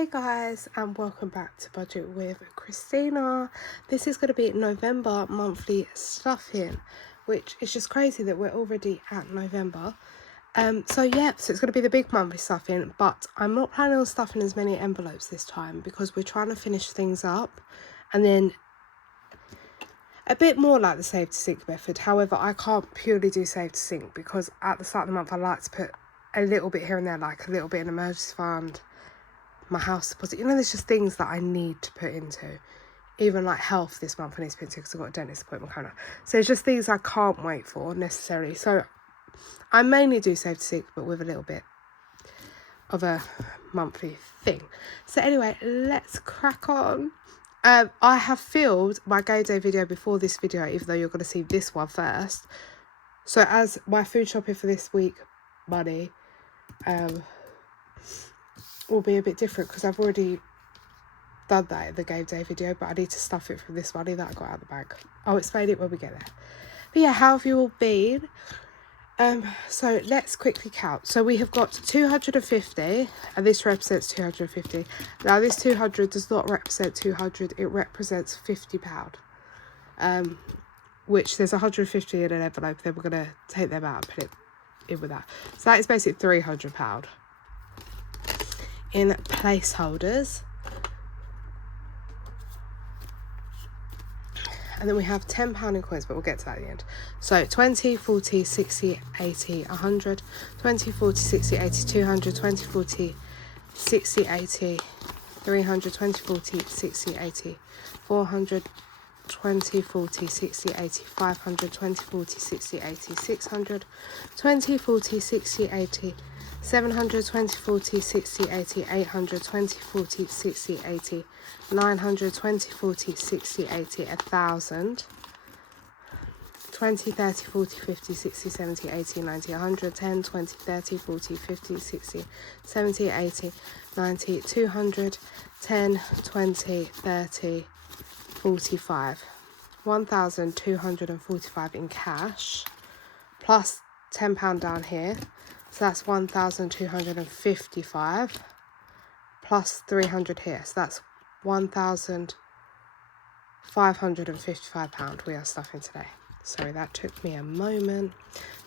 Hey guys, and welcome back to Budget with Christina. This is going to be November monthly stuffing, which is just crazy that we're already at November. So it's going to be the big monthly stuffing, but I'm not planning on stuffing as many envelopes this time because we're trying to finish things up and then a bit more like the Save to Sync method. However, I can't purely do Save to Sync because at the start of the month I like to put a little bit here and there, like a little bit in emergency fund, my house deposit. You know, there's just things that I need to put into. Even like health this month I need to put into because I've got a dentist appointment coming up. So it's just things I can't wait for necessarily. So I mainly do Save to Sync, but with a little bit of a monthly thing. So anyway, let's crack on. I have filmed my game day video before this video, even though you're going to see this one first. So as my food shopping for this week money will be a bit different because I've already done that in the game day video, but I need to stuff it from this money that I got out of the bank. I'll explain it when we get there. But yeah, how have you all been? So let's quickly count. So we have got 250, and this represents 250. Now this 200 does not represent 200, it represents £50. Which there's 150 in an envelope, then we're going to take them out and put it in with that. So that is basically £300 in placeholders. And then we have £10 in coins, but we'll get to that at the end. So 20, 40, 60, 80, 100, 20, 40, 60, 80, 200, 20, 40, 60, 80, 300, 20, 40, 60, 80, 400, 20, 40, 60, 80, 500, 20, 40, 60, 80, 600, 20, 40, 60, 80, 700, 20, 40, 60, 80, 800, 20, 40, 60, 80, 900, 20, 40, 60, 80, 1,000, 20, 30, 40, 50, 60, 70, 80, 90, 100, 10, 20, 30, 40, 50, 60, 70, 80, 90, 200, 10, 20, 30, 45, 1,245 in cash, plus £10 down here. So that's 1,255 plus 300 here. So that's £1,555 we are stuffing today. Sorry, that took me a moment.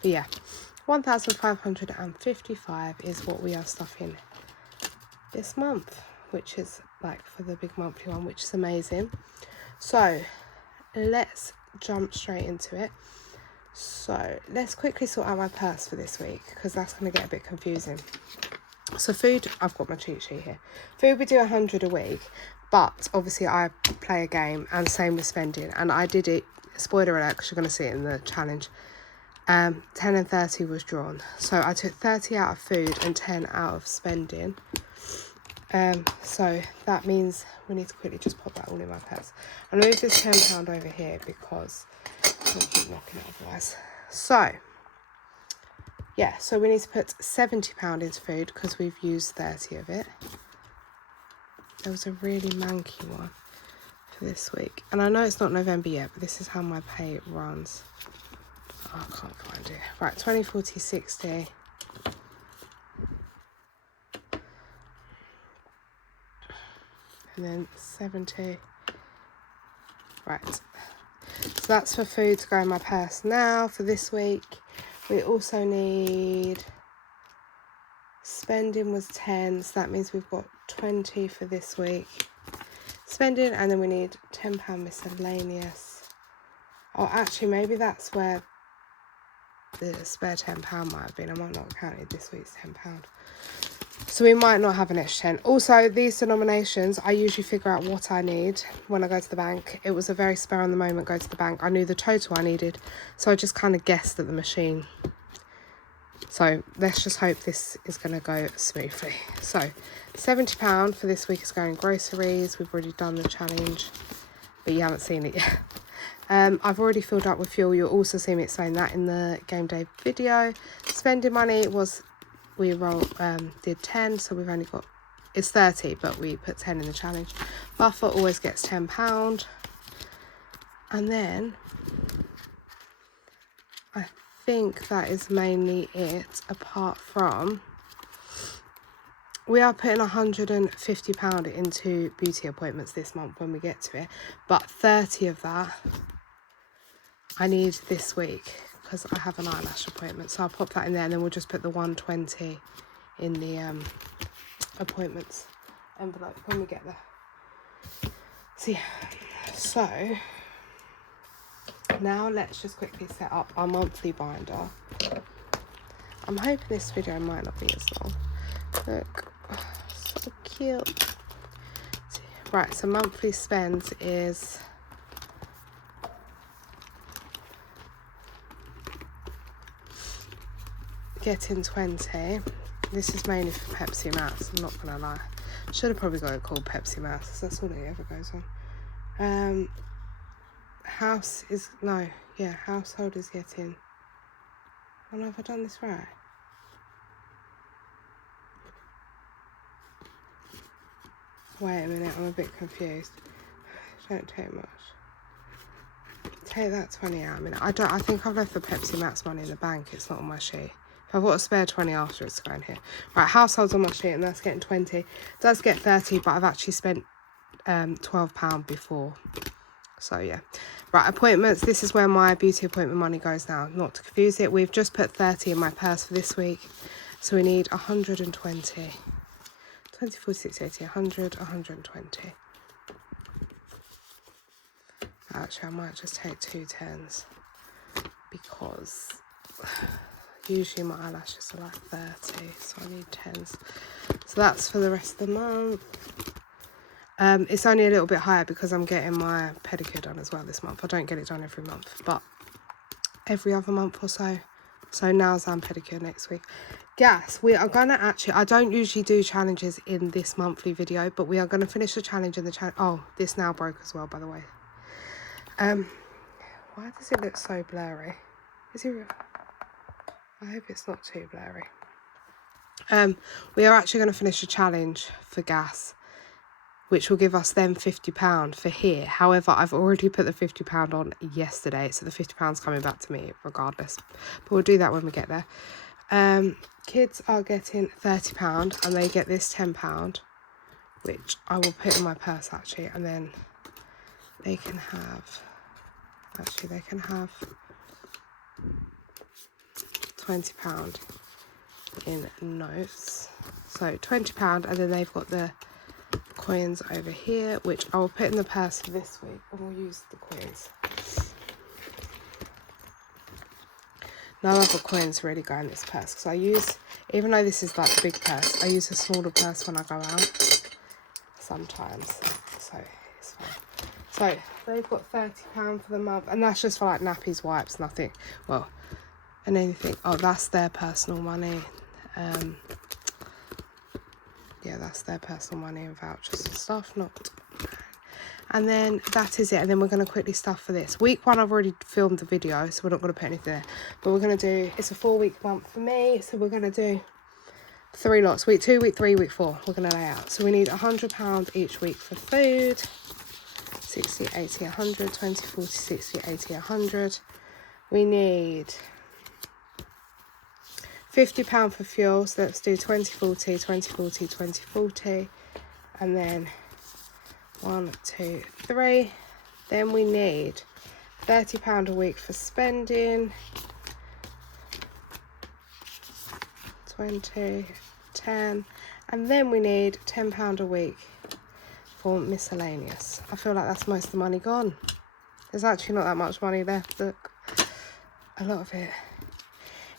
But yeah, 1,555 is what we are stuffing this month, which is like for the big monthly one, which is amazing. So let's jump straight into it. So let's quickly sort out my purse for this week because that's going to get a bit confusing. So food, I've got my cheat sheet here. Food, we do 100 a week, but obviously I play a game, and same with spending. And I did it, spoiler alert, because you're going to see it in the challenge. 10 and 30 was drawn. So I took 30 out of food and 10 out of spending. So that means we need to quickly just pop that all in my purse. I'll move this £10 over here because I'll keep knocking it otherwise. So yeah, so we need to put £70 into food because we've used 30 of it. There was a really manky one for this week. And I know it's not November yet, but this is how my pay runs. Oh, I can't find it. Right, 20, 40, 60. And then 70. Right. So that's for food to go in my purse now for this week. We also need, spending was 10, so that means we've got 20 for this week. Spending, and then we need £10 miscellaneous. Oh, actually, maybe that's where the spare £10 might have been. I might not have counted this week's £10. So we might not have an extra 10. Also, these denominations, I usually figure out what I need when I go to the bank. It was a very spur on the moment go to the bank. I knew the total I needed, so I just kind of guessed at the machine. So let's just hope this is going to go smoothly. So £70 for this week is going groceries. We've already done the challenge, but you haven't seen it yet. I've already filled up with fuel. You'll also see me explain that in the game day video. Spending money was, we did 10, so we've only got, it's 30, but we put 10 in the challenge. Buffer always gets £10. And then I think that is mainly it, apart from we are putting £150 into beauty appointments this month when we get to it, but 30 of that I need this week because I have an eyelash appointment. So I'll pop that in there, and then we'll just put the 120 in the appointments envelope when we get there. So yeah, so now let's just quickly set up our monthly binder. I'm hoping this video might not be as long. Look, so cute. Right, so monthly spend is getting 20. This is mainly for Pepsi Max, I'm not gonna lie. Should have probably got it called Pepsi Max, that's all it ever goes on. Household is getting, oh no, have I done this right? Wait a minute, I'm a bit confused. Don't take much. Take that 20 out. I think I've left the Pepsi Max money in the bank. It's not on my sheet. If I've got a spare 20 after, it's going here. Right, households on my sheet, and that's getting 20. It does get 30, but I've actually spent £12 before. So yeah. Right, appointments. This is where my beauty appointment money goes now. Not to confuse it. We've just put 30 in my purse for this week. So we need 120. 20, 40, 60, 80, 100, 120. Actually, I might just take 2 10s because usually my eyelashes are like 30, so I need 10s. So that's for the rest of the month. It's only a little bit higher because I'm getting my pedicure done as well this month. I don't get it done every month, but every other month or so. So nails and pedicure next week. Gas, we are going to actually, I don't usually do challenges in this monthly video, but we are going to finish the challenge in the challenge. Oh, this now broke as well, by the way. Why does it look so blurry? Is it? I hope it's not too blurry. We are actually going to finish a challenge for gas, which will give us then £50 for here. However, I've already put the £50 on yesterday, so the £50 coming back to me regardless. But we'll do that when we get there. Kids are getting £30 and they get this £10, which I will put in my purse actually, and then they can have, £20 in notes. So £20, and then they've got the coins over here, which I will put in the purse for this week, and we'll use the coins. No other coins really go in this purse because I use, even though this is like the big purse, I use a smaller purse when I go out sometimes, so it's fine. So they've got £30 for the month, and that's just for like nappies, wipes, nothing, well, and anything. Oh, that's their personal money. Yeah, that's their personal money and vouchers and stuff, not. And then that is it. And then we're going to quickly stuff for this. Week 1, I've already filmed the video, so we're not going to put anything there. But we're going to do, it's a 4-week month for me, so we're going to do 3 lots. Week 2, week 3, week 4. We're going to lay out. So we need £100 each week for food. 60, 80, 100, 20, 40, 60, 80, 100. We need £50 for fuel, so let's do 20, 40, 20, 40, 20, 40. And then 1, 2, 3. Then we need £30 a week for spending. 20, 10. And then we need £10 a week for miscellaneous. I feel like that's most of the money gone. There's actually not that much money left. Look, a lot of it.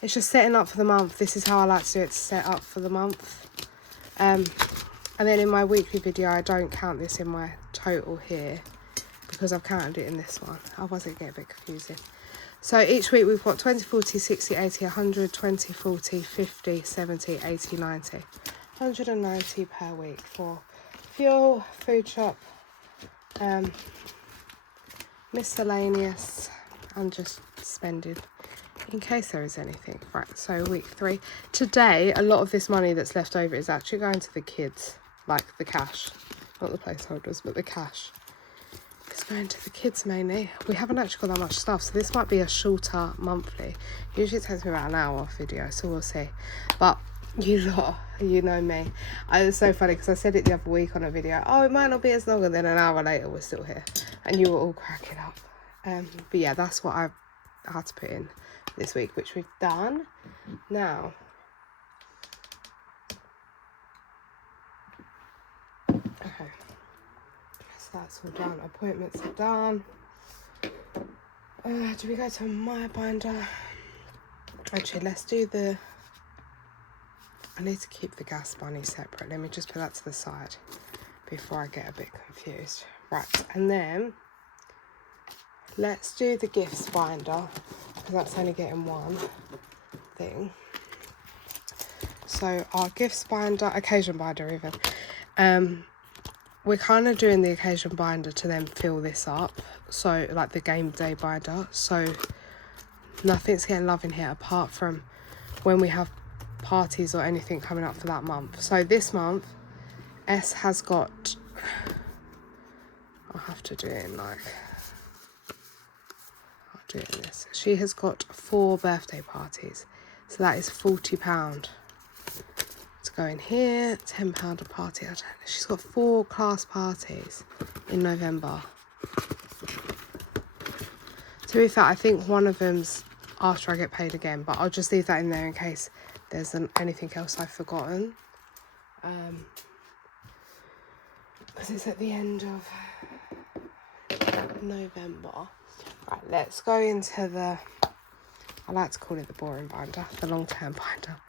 It's just setting up for the month. This is how I like to do it, to set up for the month. And then in my weekly video, I don't count this in my total here because I've counted it in this one. Otherwise it get a bit confusing. So each week we've got 20, 40, 60, 80, 100, 20, 40, 50, 70, 80, 90. 190 per week for fuel, food shop, miscellaneous, and just spending in case there is anything. Right, so week 3. Today, a lot of this money that's left over is actually going to the kids, like the cash. Not the placeholders, but the cash. It's going to the kids mainly. We haven't actually got that much stuff, so this might be a shorter monthly. Usually it takes me about an hour off video, so we'll see. But You lot, you know me. It was so funny because I said it the other week on a video. Oh, it might not be as long, and then an hour later we're still here, and you were all cracking up. But yeah, that's what I had to put in this week, which we've done. Now, okay, so that's all done. Appointments are done. Do we go to my binder? Actually, let's do the... I need to keep the gas bunny separate. Let me just put that to the side before I get a bit confused. Right, and then let's do the gifts binder, because that's only getting one thing. So our gifts binder, occasion binder even, we're kind of doing the occasion binder to then fill this up. So like the game day binder. So nothing's getting love in here apart from when we have parties or anything coming up for that month. So this month S has got, I'll have to do it in like, I'll do it in this. She has got 4 birthday parties, so that is £40 to go in here. £10 a party. I don't know. She's got 4 class parties in November. To be fair, I think one of them's after I get paid again, but I'll just leave that in there in case there's anything else I've forgotten. Because it's at the end of November. Right, let's go into the, I like to call it the boring binder, the long-term binder.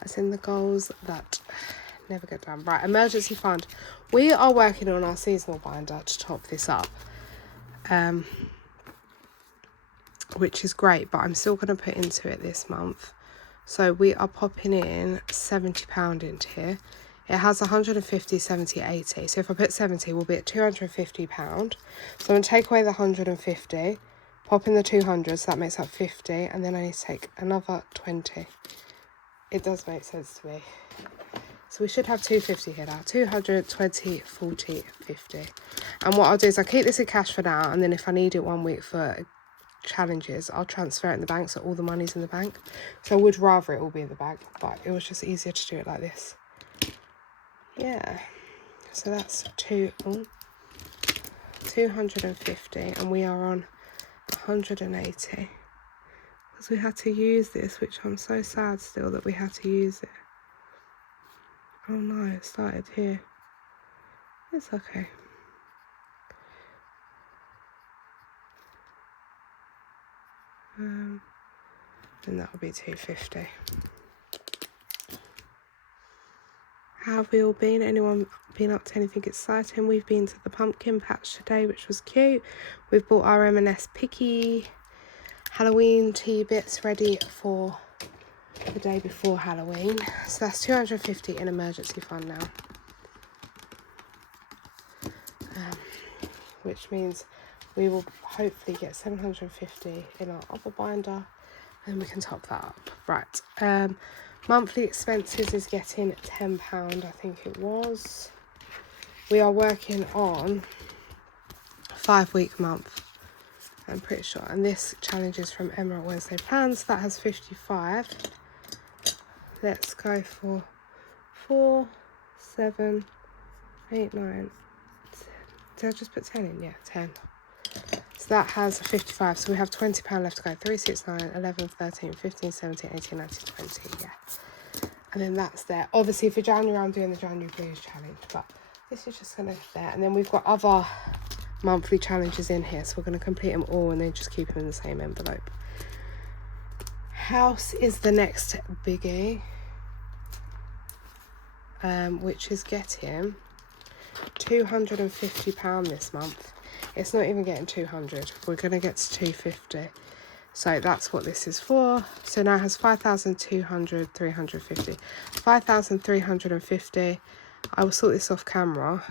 That's in the goals that never get done. Right, emergency fund. We are working on our seasonal binder to top this up. Which is great, but I'm still going to put into it this month. So we are popping in £70 into here. It has 150, 70, 80. So if I put 70, we'll be at £250. So I'm going to take away the 150, pop in the 200, so that makes up 50, and then I need to take another 20. It does make sense to me. So we should have 250 here now. 200, 20, 40, 50. And what I'll do is I'll keep this in cash for now, and then if I need it one week for challenges, I'll transfer it in the bank, so all the money's in the bank. So I would rather it all be in the bank, but it was just easier to do it like this. Yeah, so that's 250, and we are on 180 because we had to use this, which I'm so sad still that we had to use it. Oh no, it started here. It's okay. And that will be 250. How have we all been? Anyone been up to anything exciting? We've been to the pumpkin patch today, which was cute. We've bought our M&S Picky Halloween tea bits ready for the day before Halloween. So that's 250 in emergency fund now. Which means we will hopefully get 750 in our other binder, and we can top that up. Right. Monthly expenses is getting £10, I think it was. We are working on 5-week month, I'm pretty sure. And this challenge is from Emerald Wednesday Plans. That has 55. Let's go for 4, 7, 8, 9, 10. Did I just put 10 in? Yeah, 10. So that has 55. So we have £20 left to go. 3, 6, 9, 11, 13, 15, 17, 18, 19, 20. Yeah. And then that's there. Obviously for January, I'm doing the January Blues challenge, but this is just going to there. And then we've got other monthly challenges in here. So we're going to complete them all and then just keep them in the same envelope. House is the next biggie, which is getting £250 this month. It's not even getting 200. We're going to get to 250. So that's what this is for. So now it has 5,200, 350. 5,350. I will sort this off camera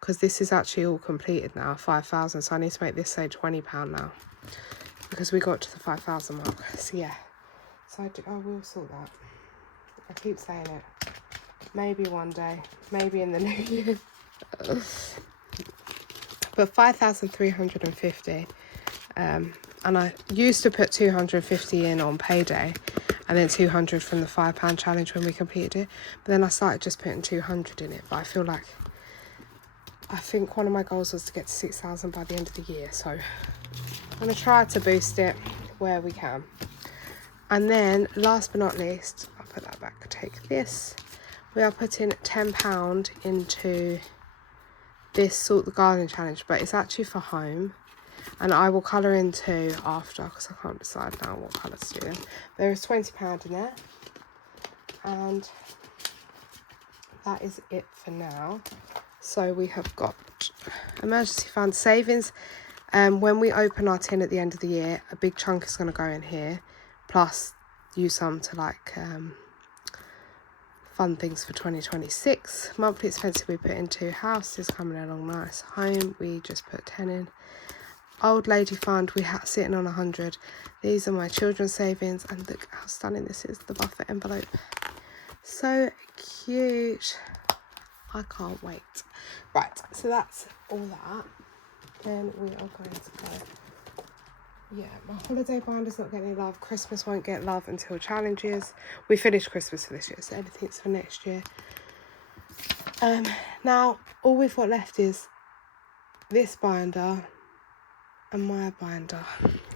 because this is actually all completed now, 5,000. So I need to make this say £20 now because we got to the 5,000 mark. So yeah, so I will sort that. I keep saying it. Maybe one day, maybe in the new year. But 5,350. And I used to put 250 in on payday, and then 200 from the £5 challenge when we completed it. But then I started just putting 200 in it, but I think one of my goals was to get to 6,000 by the end of the year, so I'm going to try to boost it where we can. And then last but not least, I'll put that back, take this. We are putting £10 into this Sort the Garden challenge, but it's actually for home. And I will colour in too after, because I can't decide now what colour to do them. There is £20 in there. And that is it for now. So we have got emergency fund savings. When we open our tin at the end of the year, a big chunk is going to go in here. Plus use some to like fund things for 2026. Monthly expenses we put into house is coming along nice. Home we just put 10 in. Old lady fund we had sitting on 100. These are my children's savings, and look how stunning this is, the buffer envelope. So cute. I can't wait. Right, so that's all that. Then we are going to go. Yeah, my holiday binder's not getting any love. Christmas won't get love until challenges. We finished Christmas for this year, so everything's for next year. Now all we've got left is this binder and my binder.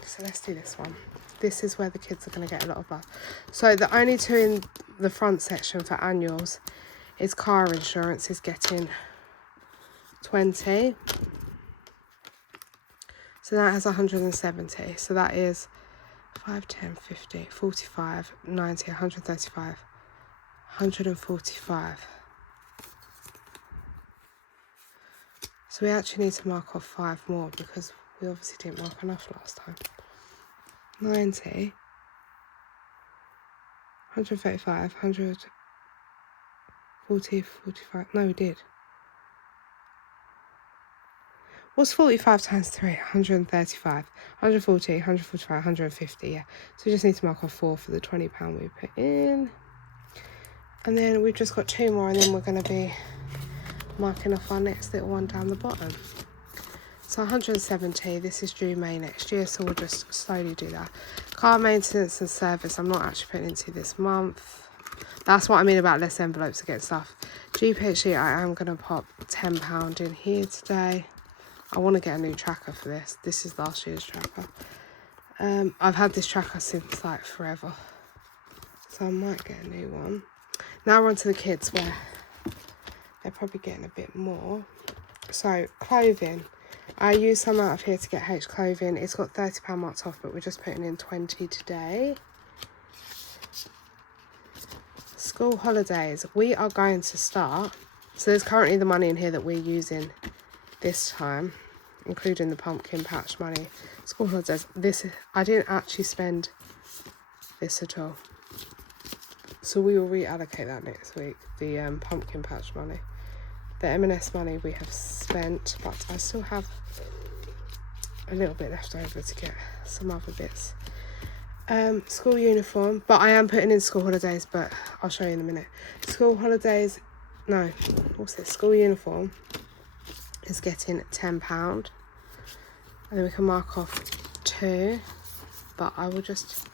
So let's do this one. This is where the kids are going to get a lot of love. So the only two in the front section for annuals is car insurance is getting 20. So that has 170. So that is 5, 10, 50, 45, 90, 135, 145. So we actually need to mark off 5 more because we obviously didn't mark enough last time. 90, 135, 140, 45. No, we did. What's 45 times 3? 135, 140, 145, 150, yeah. So we just need to mark off 4 for the £20 we put in. And then we've just got 2 more, and then we're going to be marking off our next little one down the bottom. So 170, this is due May next year, so we'll just slowly do that. Car maintenance and service, I'm not actually putting into this month. That's what I mean about less envelopes to get stuff. GPHE, I am going to pop £10 in here today. I want to get a new tracker for this. This is last year's tracker. I've had this tracker since like forever, so I might get a new one. Now we're on to the kids, where they're probably getting a bit more. So clothing, I used some out of here to get H clothing. It's got £30 marked off, but we're just putting in 20 today. School holidays, we are going to start. So there's currently the money in here that we're using this time, including the pumpkin patch money. School holidays, I didn't actually spend this at all, so we will reallocate that next week. The pumpkin patch money, the M&S money we have spent, but I still have a little bit left over to get some other bits. School uniform, but I am putting in school holidays, but I'll show you in a minute. School holidays, no, what's this? School uniform is getting £10, and then we can mark off 2, but I will just,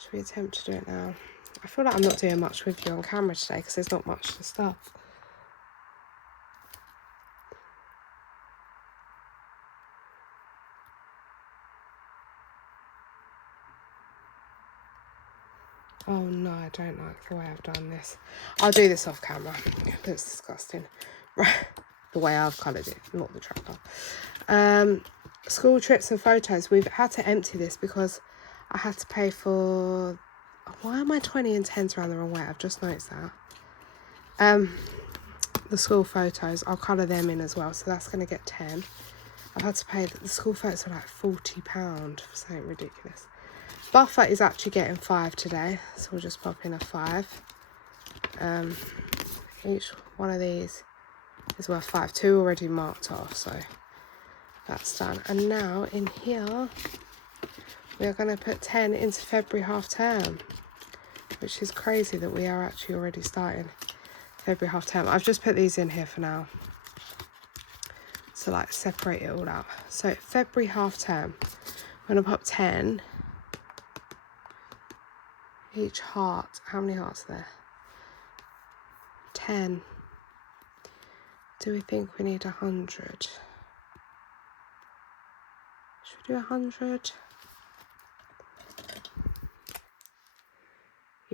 should we attempt to do it now? I feel like I'm not doing much with you on camera today because there's not much to stuff. Oh no, I don't like the way I've done this. I'll do this off camera. It looks disgusting. Right, the way I've coloured it, not the tracker. School trips and photos. We've had to empty this because I had to pay for... Why are my 20 and 10s around the wrong way? I've just noticed that. The school photos, I'll colour them in as well, so that's going to get 10. I've had to pay... The school photos are like £40 for something ridiculous. Buffer is actually getting 5 today, so we'll just pop in a 5. Each one of these is worth 5. 2 already marked off, so that's done. And now in here we are going to put 10 into February half term, which is crazy that we are actually already starting February half term. I've just put these in here for now, so like separate it all out. So February half term, I'm going to pop 10 each heart. How many hearts are there? 10. Do we think we need 100? Should we do 100?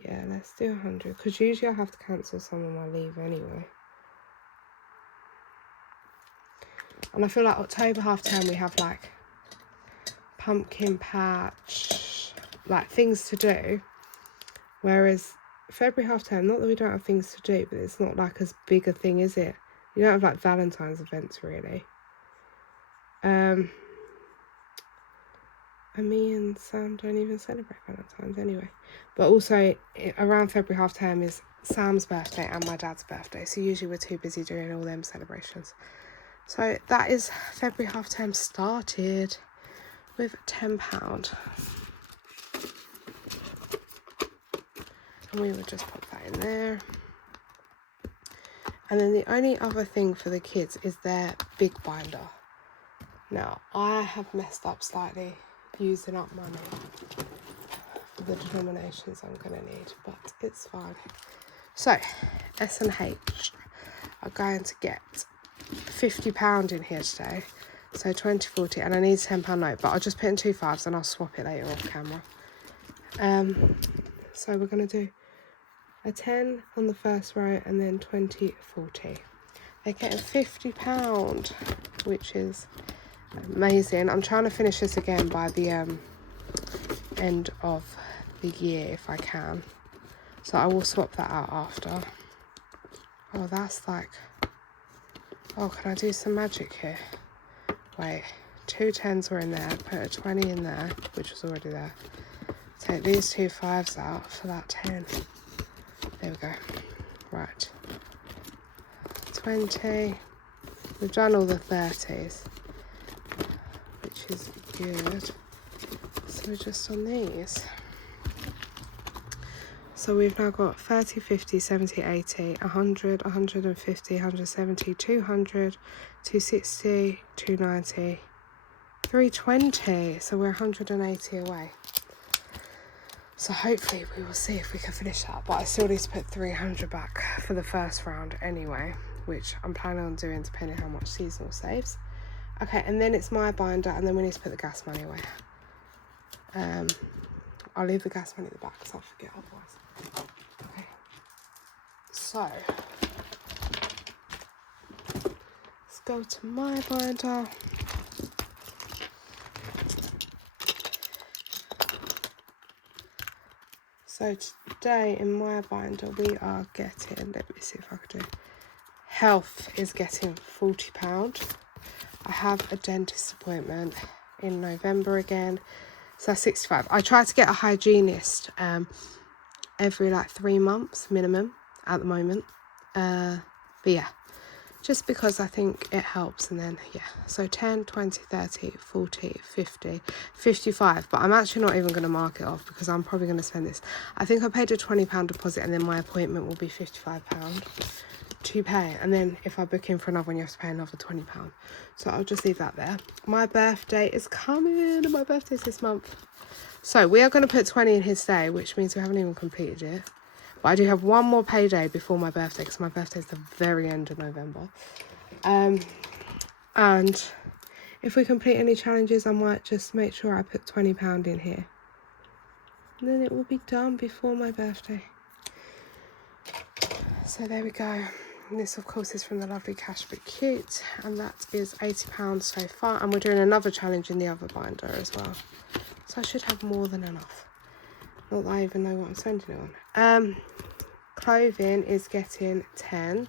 Yeah, let's do 100, because usually I have to cancel some of my leave anyway. And I feel like October half term we have like pumpkin patch, like things to do. Whereas February half term, not that we don't have things to do, but it's not like as big a thing, is it? You don't have like Valentine's events really. And me and Sam don't even celebrate Valentine's anyway. But also around February half term is Sam's birthday and my dad's birthday. So usually we're too busy doing all them celebrations. So that is February half term started with £10. And we would just pop that in there. And then the only other thing for the kids is their big binder. Now, I have messed up slightly using up money for the denominations I'm going to need, but it's fine. So, S&H are going to get £50 in here today. So 20, 40, and I need a £10 note, but I'll just put in 2 5s and I'll swap it later off camera. So we're going to do a 10 on the first row and then 20, 40. They're getting £50, which is amazing. I'm trying to finish this again by the end of the year if I can. So I will swap that out after. Oh, that's like... Oh, can I do some magic here? Wait, 2 10s were in there. Put a 20 in there, which was already there. Take these 2 5s out for that 10. There we go. Right. 20. We've done all the 30s, which is good. So we're just on these. So we've now got 30, 50, 70, 80, 100, 150, 170, 200, 260, 290, 320. So we're 180 away. So hopefully we will see if we can finish that. But I still need to put 300 back for the first round anyway, which I'm planning on doing depending how much seasonal saves. Okay, and then it's my binder, and then we need to put the gas money away. I'll leave the gas money at the back because I'll forget otherwise. Okay, so let's go to my binder. So today in my binder we are getting, let me see if I can do, health is getting £40. I have a dentist appointment in November again, so that's 65. I try to get a hygienist every like 3 months minimum at the moment, but yeah, just because I think it helps. And then yeah, so 10, 20, 30, 40, 50, 55, but I'm actually not even going to mark it off because I'm probably going to spend this. I think I paid a £20 deposit, and then my appointment will be £55 to pay, and then if I book in for another one you have to pay another £20. So I'll just leave that there. My birthday is coming, and my birthday's this month, so we are going to put 20 in his day, which means we haven't even completed it. But I do have one more payday before my birthday, because my birthday is the very end of November. And if we complete any challenges, I might just make sure I put £20 in here, and then it will be done before my birthday. So there we go. And this of course is from the lovely Cashbook kit, and that is £80 so far, and we're doing another challenge in the other binder as well, so I should have more than enough. Not that I even know what I'm spending it on. Clothing is getting 10.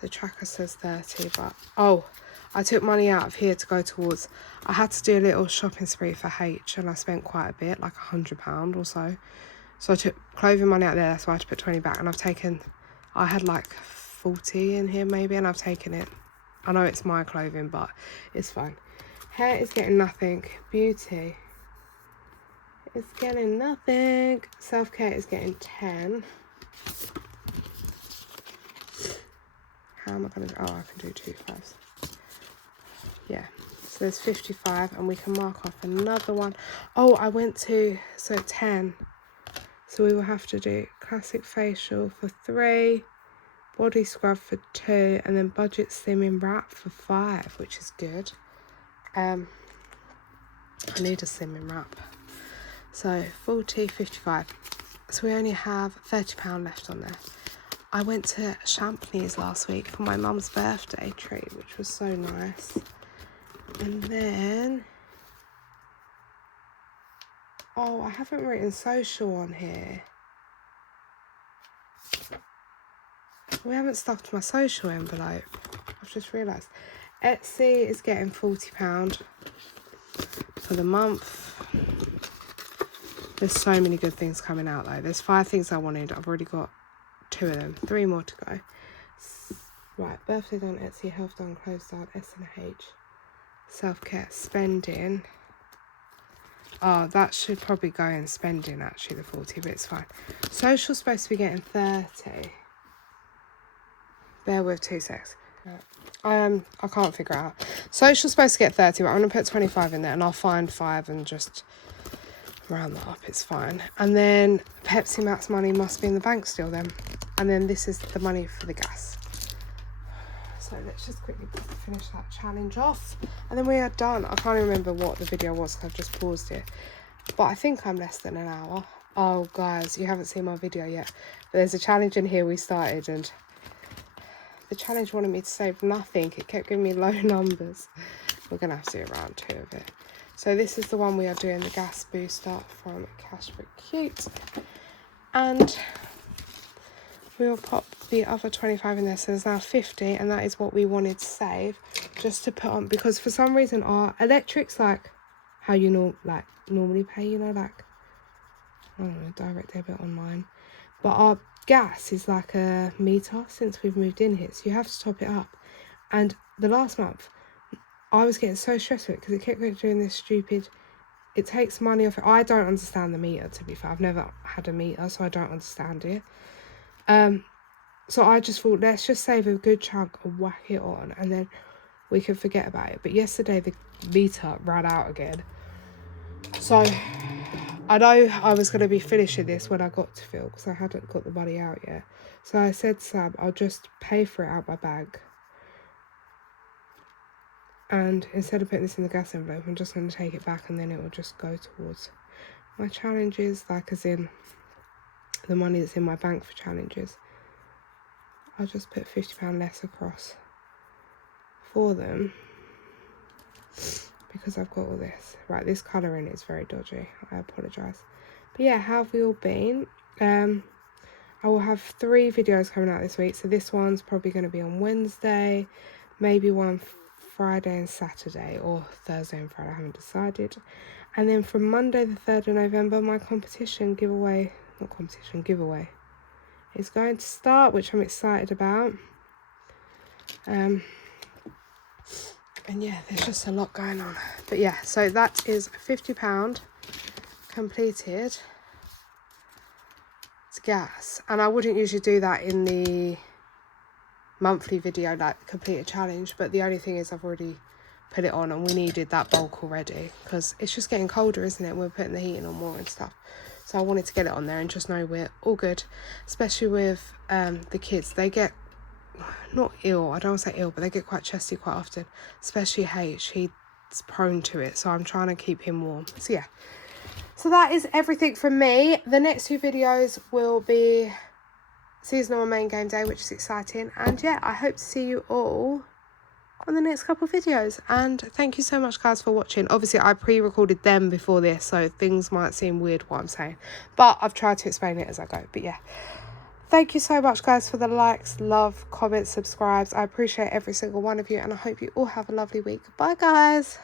The tracker says 30, but oh, I took money out of here to go towards, I had to do a little shopping spree for H, and I spent quite a bit, like £100 or so. So I took clothing money out there, that's why I had to put 20 back, and I've taken, I had like 40 in here maybe, and I've taken it. I know it's my clothing, but it's fine. Hair is getting nothing. Beauty is getting nothing. Self-care is getting 10. How am I going to do? Oh, I can do 2 5s. Yeah, so there's 55, and we can mark off another one. Oh, I went to, so 10. So we will have to do classic facial for 3, body scrub for 2, and then budget slimming wrap for 5, which is good. I need a slimming wrap. So 40, 55. So we only have £30 left on there. I went to Champneys last week for my mum's birthday treat, which was so nice. And then, oh, I haven't written social on here. We haven't stuffed my social envelope. I've just realised. Etsy is getting £40 for the month. There's so many good things coming out though. There's 5 things I wanted. I've already got 2 of them. 3 more to go. Right, birthday done, Etsy, health done, clothes done, S&H. Self-care, spending. Oh, that should probably go in spending actually, the 40, but it's fine. Social's supposed to be getting 30. Bear with 2 secs. Right. I can't figure it out. Social's supposed to get 30, but I'm going to put 25 in there and I'll find 5 and just round that up. It's fine. And then Pepsi Max money must be in the bank still then. And then this is the money for the gas. So let's just quickly finish that challenge off. And then we are done. I can't remember what the video was because I've just paused it. But I think I'm less than an hour. Oh, guys, you haven't seen my video yet. But there's a challenge in here we started and the challenge wanted me to save nothing. It kept giving me low numbers. We're going to have to do around 2 of it. So this is the one we are doing, the gas booster from Cash for Cute. And we will pop the other 25 in there. So there's now 50 and that is what we wanted to save just to put on. Because for some reason our electric's like how you normally pay, you know, like, I don't know, direct debit online. But our gas is like a meter since we've moved in here. So you have to top it up. And the last month, I was getting so stressed with it because it kept doing this stupid, it takes money off it. I don't understand the meter, to be fair. I've never had a meter, so I don't understand it. So I just thought, let's just save a good chunk and whack it on and then we can forget about it. But yesterday the meter ran out again. So I know I was going to be finishing this when I got to Phil because I hadn't got the money out yet. So I said to Sam, I'll just pay for it out my bank. And instead of putting this in the gas envelope, I'm just going to take it back and then it will just go towards my challenges, like as in the money that's in my bank for challenges. I'll just put £50 less across for them because I've got all this. Right, this colouring is very dodgy. I apologise. But yeah, how have we all been? I will have 3 videos coming out this week. So this one's probably going to be on Wednesday, maybe one Friday and Saturday, or Thursday and Friday, I haven't decided. And then from Monday the 3rd of November, my giveaway is going to start, which I'm excited about. And yeah, there's just a lot going on. But yeah, so that is £50 completed. It's gas. And I wouldn't usually do that in the monthly video, like complete a challenge, but the only thing is I've already put it on and we needed that bulk already because it's just getting colder, isn't it? We're putting the heating on more and stuff. So I wanted to get it on there and just know we're all good, especially with the kids. They get not ill, I don't want to say ill, but they get quite chesty quite often, especially H. He's prone to it, so I'm trying to keep him warm. So yeah, so that is everything from me. The next 2 videos will be seasonal and main game day, which is exciting. And yeah, I hope to see you all on the next couple of videos. And thank you so much, guys, for watching. Obviously, I pre-recorded them before this, so things might seem weird what I'm saying. But I've tried to explain it as I go. But yeah, thank you so much, guys, for the likes, love, comments, subscribes. I appreciate every single one of you. And I hope you all have a lovely week. Bye, guys.